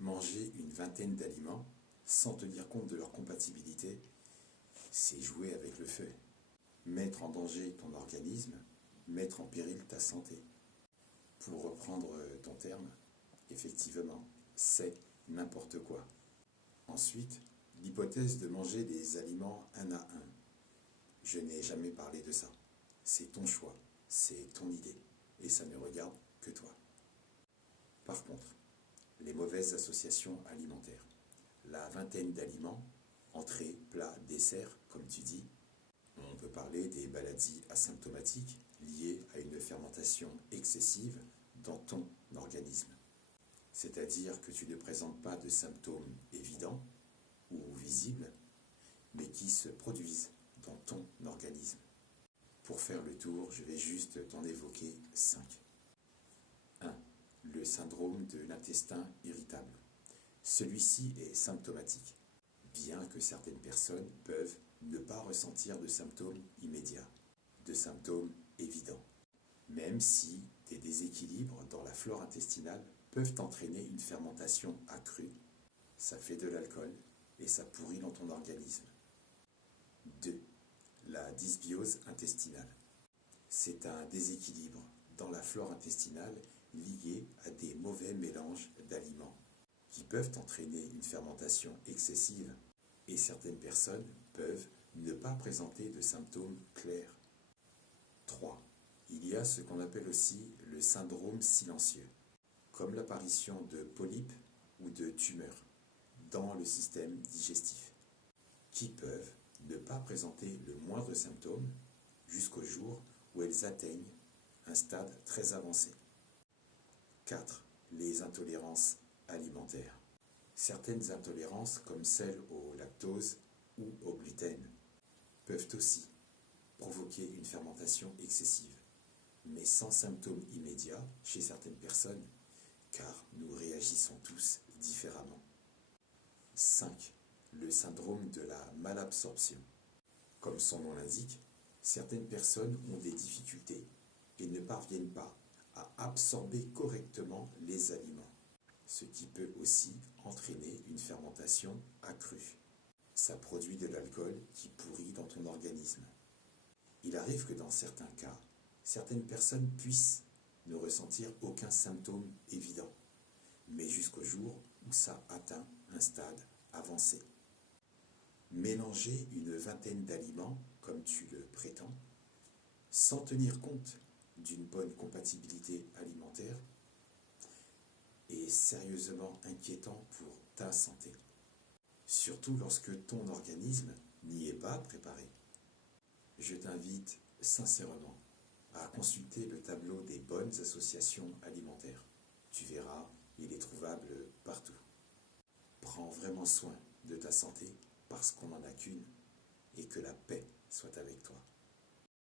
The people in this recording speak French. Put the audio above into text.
Manger une vingtaine d'aliments sans tenir compte de leur compatibilité, c'est jouer avec le feu. Mettre en danger ton organisme, mettre en péril ta santé. Pour reprendre ton terme, effectivement, c'est n'importe quoi. Ensuite, l'hypothèse de manger des aliments un à un. Je n'ai jamais parlé de ça. C'est ton choix, c'est ton idée, et ça ne regarde que toi. Par contre, les mauvaises associations alimentaires. La vingtaine d'aliments, entrée, plat, dessert, comme tu dis. On peut parler des maladies asymptomatiques liées à une fermentation excessive dans ton organisme. C'est-à-dire que tu ne présentes pas de symptômes évidents ou visibles, mais qui se produisent dans ton organisme. Pour faire le tour, je vais juste t'en évoquer 5. 1. Le syndrome de l'intestin irritable. Celui-ci est symptomatique, bien que certaines personnes peuvent ne pas ressentir de symptômes immédiats, de symptômes évidents, même si des déséquilibres dans la flore intestinale peuvent entraîner une fermentation accrue. Ça fait de l'alcool et ça pourrit dans ton organisme. 2. La dysbiose intestinale. C'est un déséquilibre dans la flore intestinale lié à des mauvais mélanges d'aliments qui peuvent entraîner une fermentation excessive et certaines personnes peuvent ne pas présenter de symptômes clairs. 3. Il y a ce qu'on appelle aussi le syndrome silencieux, comme l'apparition de polypes ou de tumeurs dans le système digestif, qui peuvent ne pas présenter le moindre symptôme jusqu'au jour où elles atteignent un stade très avancé. 4. Les intolérances alimentaires. Certaines intolérances, comme celles au lactose ou au gluten, peuvent aussi provoquer une fermentation excessive, mais sans symptômes immédiats chez certaines personnes, car nous réagissons tous différemment. 5. Le syndrome de la malabsorption. Comme son nom l'indique, certaines personnes ont des difficultés et ne parviennent pas à absorber correctement les aliments, ce qui peut aussi entraîner une fermentation accrue. Ça produit de l'alcool qui pourrit dans ton organisme. Il arrive que dans certains cas, certaines personnes puissent ne ressentir aucun symptôme évident, mais jusqu'au jour où ça atteint un stade avancé. Mélanger une vingtaine d'aliments, comme tu le prétends, sans tenir compte d'une bonne compatibilité alimentaire, est sérieusement inquiétant pour ta santé, surtout lorsque ton organisme n'y est pas préparé. Je t'invite sincèrement à consulter le tableau des bonnes associations alimentaires. Tu verras, il est trouvable partout. Prends vraiment soin de ta santé parce qu'on n'en a qu'une et que la paix soit avec toi.